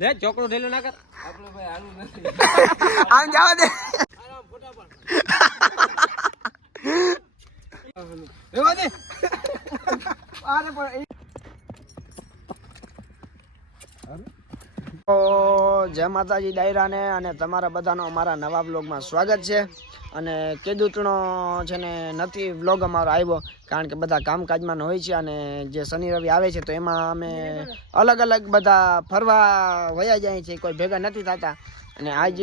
લે ચોકડો ઢેલો ના કર આપણો ભાઈ હાલું નથી આમ જવા દે રેવા દે આને પણ તો જય માતાજી ડાયરાને અને તમારા બધાનો અમારા નવા બ્લોગમાં સ્વાગત છે. અને ખેડૂતનો છે ને નથી બ્લોગ અમારો આવ્યો કારણ કે બધા કામકાજમાં હોય છે અને જે શનિ રવિ આવે છે તો એમાં અમે અલગ અલગ બધા ફરવા વયા જાય છે, કોઈ ભેગા નથી થતા અને આજ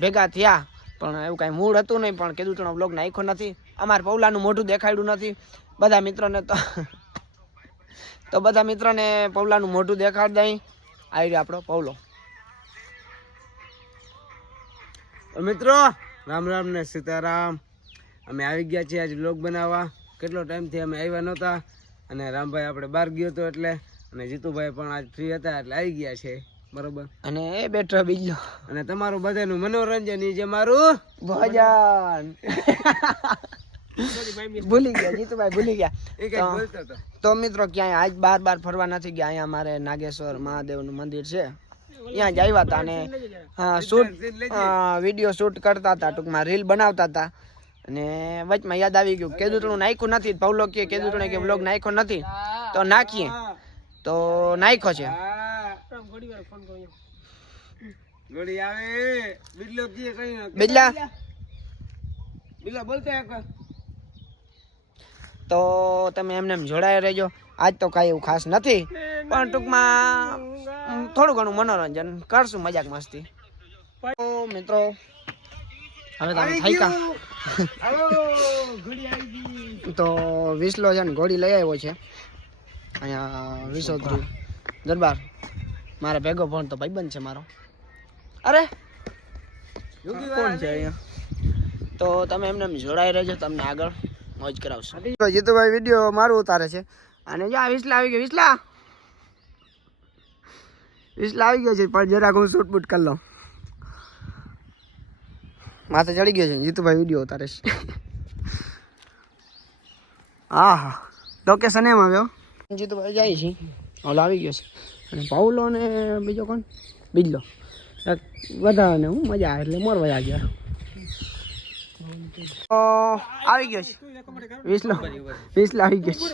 ભેગા થયા પણ એવું કાંઈ મૂડ હતું નહીં. પણ ખેડૂતનો બ્લોગ નાખ્યો નથી, અમારા પૌલાનું મોઢું દેખાડ્યું નથી બધા મિત્રોને તો બધા મિત્રોને પૌલાનું મોઢું દેખાડ દઈ. આવી રહ્યો આપણો પૌલો. મિત્રો રામ રામ ને સીતારામ. અમે આવી ગયા છીએ આજ બ્લોગ બનાવવા. કેટલો ટાઈમથી અમે આવ્યા નહોતા અને રામભાઈ આપણે બહાર ગયો હતો એટલે, અને જીતુભાઈ પણ આજ ફ્રી હતા એટલે આવી ગયા છે બરોબર. અને એ બેઠો બીજો અને તમારું બધાનું મનોરંજન જે મારું ભજન ભૂલી ગયા જીતુભાઈ ભૂલી ગયા. તો મિત્રો ક્યાંય આજ બાર ફરવા નથી ગયા. અહીંયા અમારે નાગેશ્વર મહાદેવનું મંદિર છે, ત્યાં જ આવ્યા હતા અને વિડીયો શૂટ કરતા હતા, ટૂંકમાં રીલ બનાવતા હતા. અને વચમાં યાદ આવી ગયું ખેડૂતનું નાખ્યું નથી. પૌલો કે ખેડૂતને કે બ્લોગ નાખ્યો નથી તો નાખીએ, તો નાખ્યો છે. બિજલા તો તમે એમને જોડાઈ રહેજો. આજ તો કાંઈ એવું ખાસ નથી પણ ટૂંકમાં થોડું ઘણું મનોરંજન કરશું, મજાક મસ્તી. તો મિત્રો હવે તમે થાક્યા તો વિસલો છે ને ઘોડી લઈ આવ્યો છે અહીંયા વિસોત્રી દરબાર. મારા ભેગો ફોન તો ભાઈબંધ છે મારો. અરે કોણ છે અહીંયા? તો તમે એમને જોડાઈ રહેજો, તમને આગળ મોજ કરાવશું. જીતુભાઈ વિડીયો મારું ઉતારે છે અને જા વિસલા આવી ગયો. વિસલા આવી ગયો છે પણ જરાક હું શૂટ બૂટ કરી લઉં. માથે ચડી ગયો છે. જીતુભાઈ વિડીયો ઉતારે છે. હા હા લોકેશન એમ આવ્યો. જીતુભાઈ જાય છે, ઓલો આવી ગયો છે અને પાઉલો ને બીજો કોણ બીજલો વધારે હું મજા આવે એટલે મોર વયા ગયા. આવી ગયો છે વિસલો આવી ગયો છે.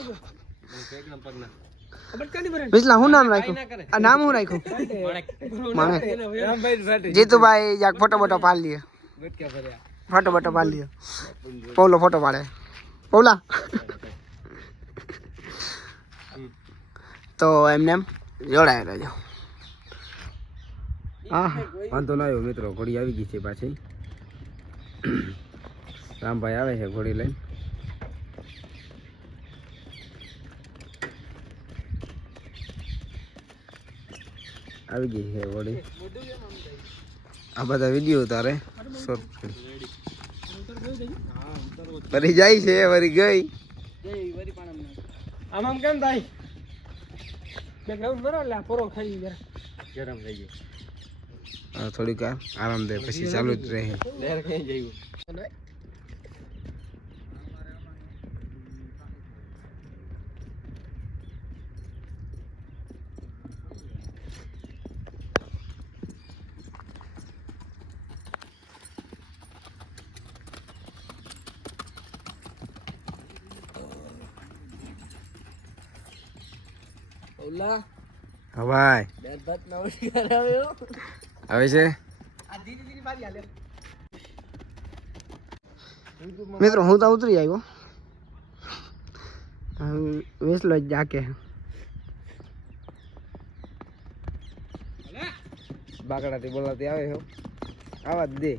વિસલા શું નામ રાખ્યું? આ નામ શું રાખ્યું? માણેક. જીતુભાઈ યાક ફોટો બોટો પાડી લઈએ. ફોટો બોટો પાડી લઈએ. પૌલો ફોટો પાડે. પૌલા તો એમને એમ જોડાય રહેજો. હા વાંધો ના આવ્યો મિત્રો. ઘોડી આવી ગઈ છે પાછી. રામભાઈ આવે છે ઘોડી લઈને. આવી ગઈ છે ઘોડી. આ બધા વિડીયો ઉતારે શોર્ટ ફરી જાય છે વરી ગઈ. આમ કેમ થાય? ગરમ થઈ ગયો થોડીક આરામ દે પછી ચાલુ જ રહે. હા ભાઈ આવે છે. મિત્રો હું તો ઉતરી આવ્યો. વેસલો જ જાકે બાકડાથી બોલાવતી આવે છે. આવા જ દે.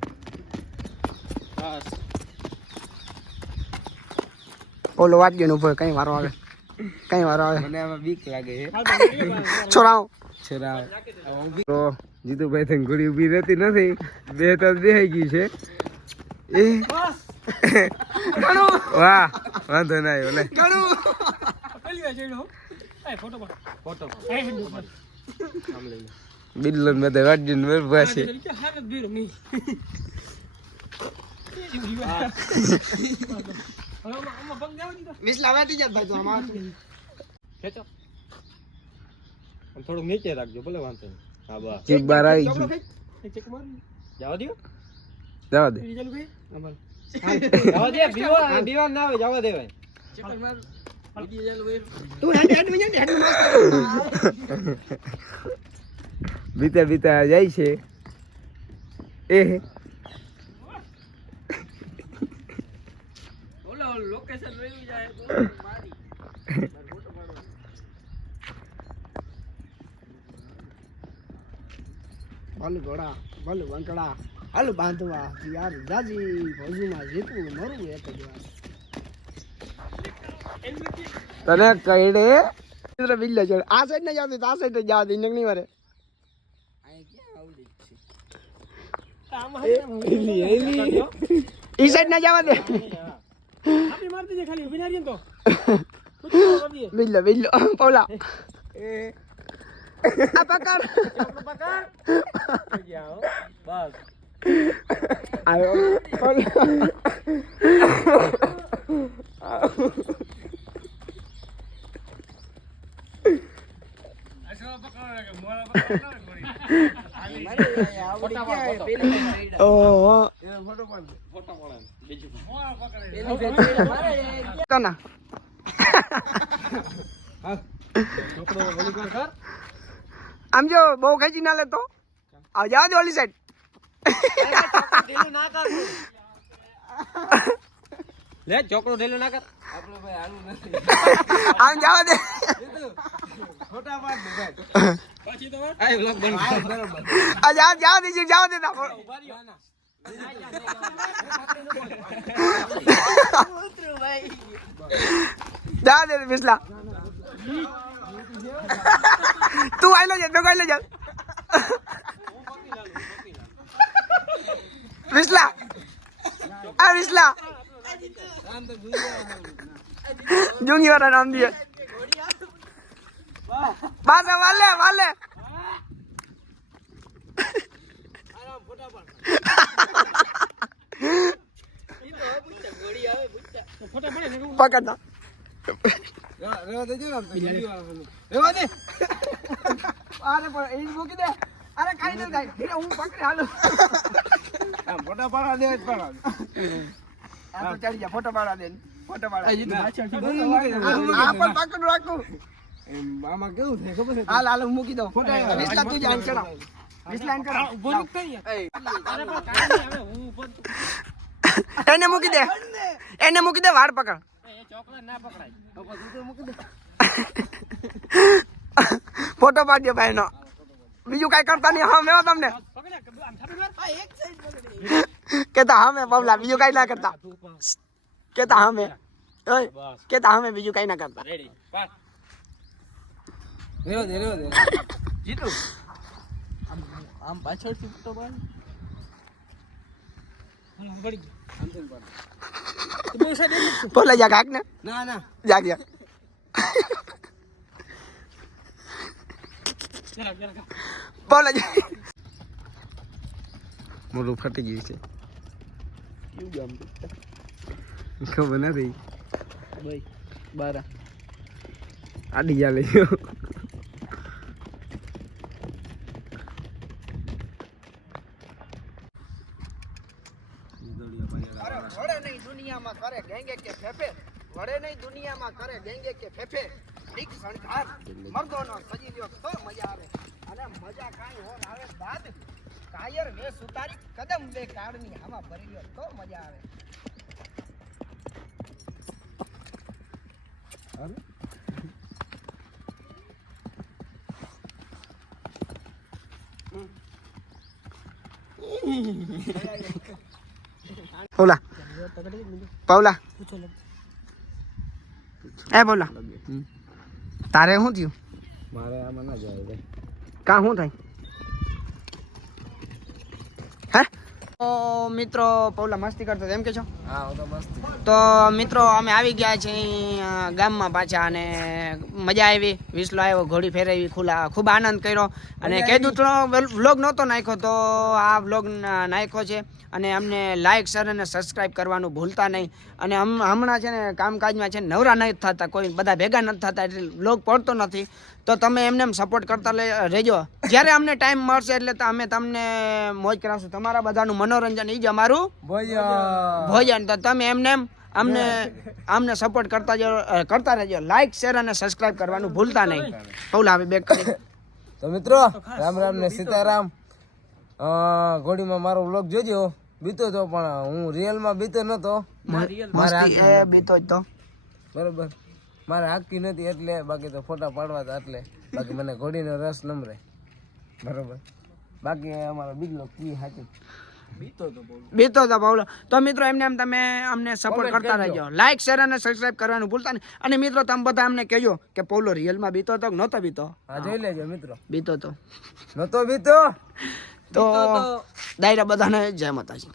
ઓલો વાટજો નું કઈ વારો આવે. મને આમાં બીક લાગે છે. છોરાવ તો જીતુભાઈ થઈને ઘોડી ઊભી રહેતી નથી. બે તો દેખાઈ ગઈ છે. એ વાહ વાંધો ના આવ્યો. લે બિલ્લો બધા વાટજી ને મેરભા છે. વિસલા વાટી જાત ભાઈ. તો આમાં થોડુંક નીચે રાખજો ભલે વાંધો નહીં. હા બસ જીભ બહાર આવી ચોકડો ગઈ. ખાઈ ચેક માર જવા દો જવા દે. ચાલુ ખાઈ જવા દે દીવાન ના આવે જવા દેવાય તું હેડ બીતા બીતા જાય છે એ ભલ ઘોડા ભલ વંકડા હાલ બાંધવા યાર જાજી ભોજુમાં જીતવું મરવું એક જ વાર તને કઈડે બિલ્લે ચડ આ સાઈડ ને જાવ તો આ સાઈડ જાવ દે નગની વારે ઈ સાઈડ ના જવા દે બિલ્લો બિલ્લો પૌલા આ પકડ બસ આવ્યો ઓહો કના આમ જો બહુ ખેંચી ના લેતો આવ જવા દે ઓલી સાઈડ લે ચોકડો ઢેલો ના કર આમ જવા દે આય વ્લોગ બંધ આ જવા દે જવા દે જવા દે બિસ્લા તું આઈ લો જા આઈ લો જા બિસ્લા આ બિસ્લા જુંગી વાળા નામ દિए બાસ વાલે વાલે પકડના રેવા દેજો ને રેવા દે અરે પણ એ મૂકી દે અરે કાઈ ન થાય ધીરે હું પકડી હાલો આમ ફોટા પાડા દે પાડા આ તો ચાલી જા ફોટો પાડા દે ફોટો પાડા આ પણ પકડ રાખું આમાં કેવું થાય ખબર છે હાલ હાલ હું મૂકી દઉં વિસલા તું જાન ચડાવ વિસલા ચડાવ ઉભો ન થઈ અરે પણ કાઈ નહીં હવે હું ઉભો એને મૂકી દે વાળ પકડ એ ચોકડો ના પકડાય ફોટો પાડજો ભાઈ નો બીજું કઈ કરતા નહીં હા મેં તમને કેતા હા મેં પવલા બીજું કઈ ના કરતા કેતા હા મેં કેતા હા મેં બીજું કઈ ના કરતા રેડી પાસ રેવા દે જીતુ આમ પાછળથી તો બાર હાલ પડી ગયો તો બહુ સારી બોલા જા કાક ને ના જા ગયા જરા બોલા જા મોઢું ફાટી ગયું છે ખબર નથી ભાઈ બારા આડી જા લઈ ગયો વડે નહીં દુનિયામાં કરે ગેંગે કે ફેફે વડે નહીં દુનિયામાં કરે ગેંગે કે ફેફે દીક શણગાર મર્દોનો સજી લ્યો તો મજા આવે અને મજા કાંઈ હોર આવે દાદ કાયર વે સુતારી કદમ બે કાળની હવા ભરી લ્યો તો મજા આવે Paula. Paula. Paula. તારે શું થયું મારે આમાં ના જાય રે કા શું થાય હે તો મિત્રો પૌલા મસ્તી કરતો એમ કે છો હા તો મસ્ત તો મિત્રો અમે આવી ગયા છીએ ગામમાં પાછા અને મજા આવી વિસલો આવ્યો ઘોડી ફેરવી ખૂબ આનંદ કર્યો અને ખેડૂતનો વ્લોગ નહોતો નાખ્યો તો આ વ્લોગ નાખ્યો છે અને અમને લાઈક શેર અને સબસ્ક્રાઈબ કરવાનું ભૂલતા નહીં અને હમણાં છે ને કામકાજમાં છે ને નવરા નથી થતા કોઈ બધા ભેગા નથી થતા એટલે વ્લોગ પડતો નથી તો તમે એમને સપોર્ટ કરતા રહેજો. જ્યારે અમને ટાઈમ મળશે એટલે તો અમે તમને મોજ કરાવશું. તમારા બધાનું મનોરંજન એ જ અમારું ભોજન. તો તમે અમને સપોર્ટ કરતા રહેજો. લાઈક શેર અને સબસ્ક્રાઇબ કરવાનું ભૂલતા નહીં. પૌલા હવે બેક કરી. તો મિત્રો રામ રામ ને સીતારામ. ઘોડીમાં મારો વ્લોગ જોજો. બીતો તો પણ હું રિયલમાં બીતો નતો. મસ્તી એ બીતો જ તો બરોબર મારે હાકી નથી એટલે, બાકી તો ફોટા પાડવા હતા એટલે. બાકી મને ઘોડીનો રસ નમરે બરોબર. બાકી અમારો બીજો કી હાકી બીતો તો પૌલો. તો મિત્રો એમને તમે અમને સપોર્ટ કરતા રહેજો. લાઈક શેર અને સબસ્ક્રાઇબ કરવાનું ભૂલતા નહીં. અને મિત્રો તમે બધા અમને કહેજો કે પૌલો રિયલમાં બીતો તો કે નહોતો બીતો. હા જોઈ લેજો મિત્રો. બીતો તો નતો બીતો તો દાયરા બધાને જય માતાજી.